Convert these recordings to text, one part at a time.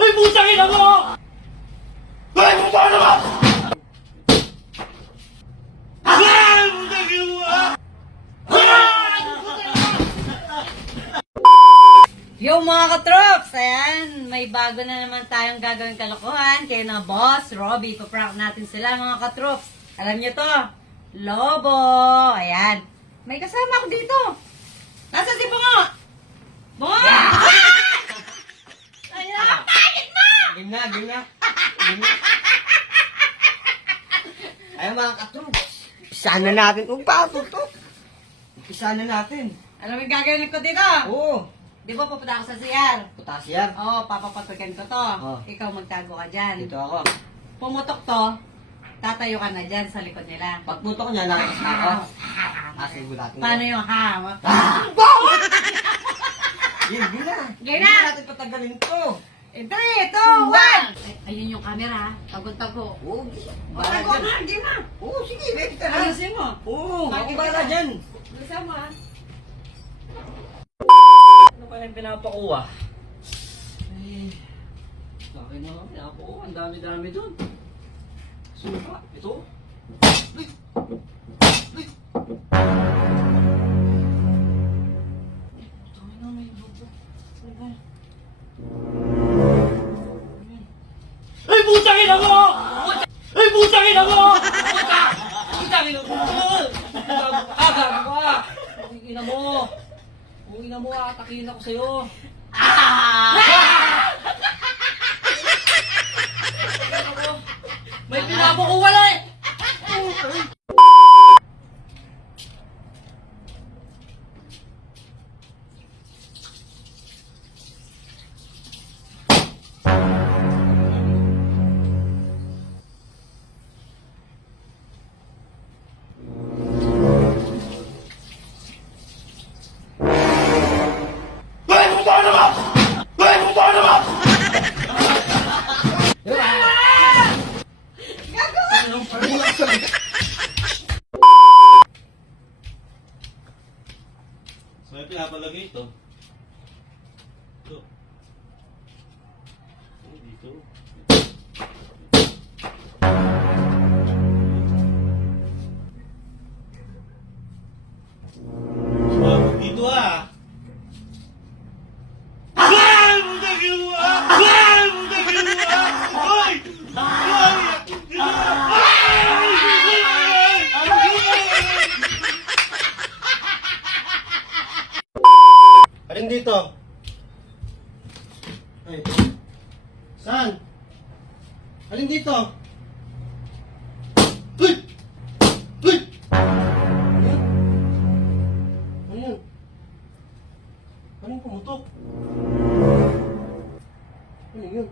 Ay, putang ina mo! Ay, putang ina mo! Ay, putang ina mo! Yo mga katrops! Ayan, may bago na naman tayong gagawin kalokohan kay na Boss Robbie. Paprank natin sila mga katrops. Alam nyo to, Lobo. Ayan. May kasama ako dito. Nasa si Bungo? Bungo! Ayan, pangit mo! Game na. Ayun mga katroops. Umpisahan na natin. Huwag pa ito to. Umpisahan na natin. Alam mo yung gagawin ko dito? Oo. Di ba pupunta ako sa CR? Potassium. Oo, papapatugan ko to. Oh. Ikaw magtago ka dyan. Dito ako. Pumutok to, tatayo ka na dyan sa likod nila. Pagputok niya, lakas na ako. Sige natin. Paano yung ha? Game na. Game na. Hindi natin patagalin to. 3, 2, 1! Ayun yung camera, tago-tago. Oo. Bahala Bahala na, dyan. hindi na. Oo, sige. Ready ka na. Ayusin mo. Oo. Ako Bakit bahala ka? dyan. Bilisan mo ha. Ano pa yung pinapakuha? Ay, bakit naman pinapakuha? Ang dami-dami dun. Suka, ito. Ay! Ay! Dami na may lobo. Ano ba? Ay, putang ina mo! Ay, putang ina mo! Putang ina mo! Gago ka! Putang ina mo! Uwi na mo, atakihin ako sa'yo. May pinapakuha na eh! Ay, puto na mo! Ay, puto na mo! Saan pinapalagay ito? Ito. Oh, dito. Sumabog dito ah! Ay! Putang ina mo ah! Ay! Putang ina mo ah! Ay! Alin dito? Ay. Saan? Alin dito? Uy! Uy! Ayan. Ayan. Ano yung pumutok? Ano yun?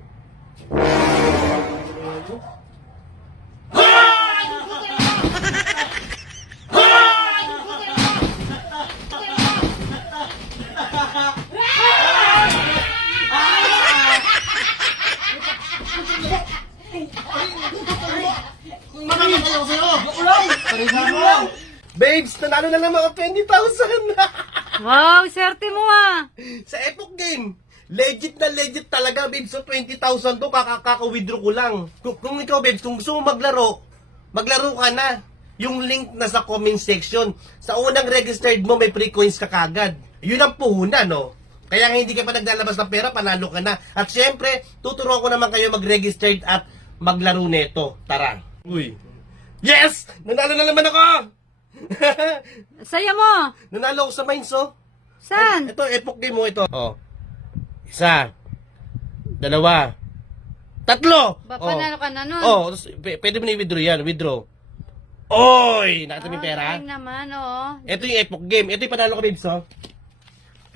Ano? Marami kayo sa'yo! Parisan mo! Babes, nanalo na naman ako 20,000! Wow, swerte mo ah! Sa Epoch Game! Legit na legit talaga, babes. So, 20,000 to, kaka-withdraw ko lang. Kung ikaw, babes, kung gusto mo maglaro ka na. Yung link na sa comment section. Sa unang registered mo, may free coins ka kagad. Yun ang puhunan, no? Kaya nga hindi ka pa naglalabas ng pera, panalo ka na. At syempre, tuturuan ko naman kayo mag-registered at maglaro neto. Tara. Uy. Yes! Nanalo na naman ako! Saya mo! Nanalo ako sa Mines, oh. Saan? Ito, Epoch Game mo ito. Oh. Isa. Dalawa. Tatlo! Panalo ka na nun. Oh, tapos, pwede mo na i-withdraw yan. Withdraw. Oy! Nakita mo yung pera? galing naman, oo. Ito yung Epoch Game. Ito yung panalo ko, babes, oh.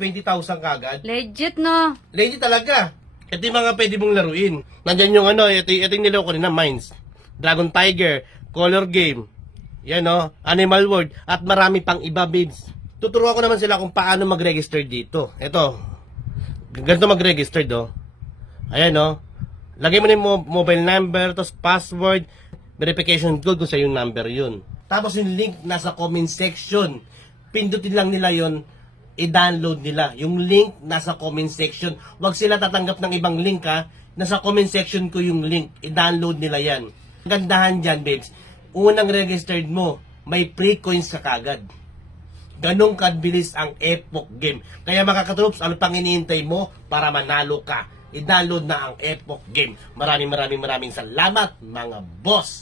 20,000 kagad. Legit, no? Legit talaga. Ito yung mga pwede mong laruin. Nandyan yung ano, ito yung niloko ko rin na Mines. Dragon Tiger, Color Game, yan o, Animal World, at marami pang iba, babes. Tuturuan ko naman sila kung paano mag-register dito. Ito, ganito mag-register do. Ayan o, lagay mo na yung mobile number, tapos password, verification code kung sa yung number yun. Tapos yung link nasa comment section. Pindutin lang nila yon, i-download nila. Yung link nasa comment section. Huwag sila tatanggap ng ibang link ha. Nasa comment section ko yung link. I-download nila yan. Gandahan dyan, babes. Unang registered mo, may free coins ka kagad. Ganong kabilis ang Epoch Game. Kaya mga katroops, ano pang iniintay mo para manalo ka? I-download na ang Epoch Game. Maraming salamat mga boss!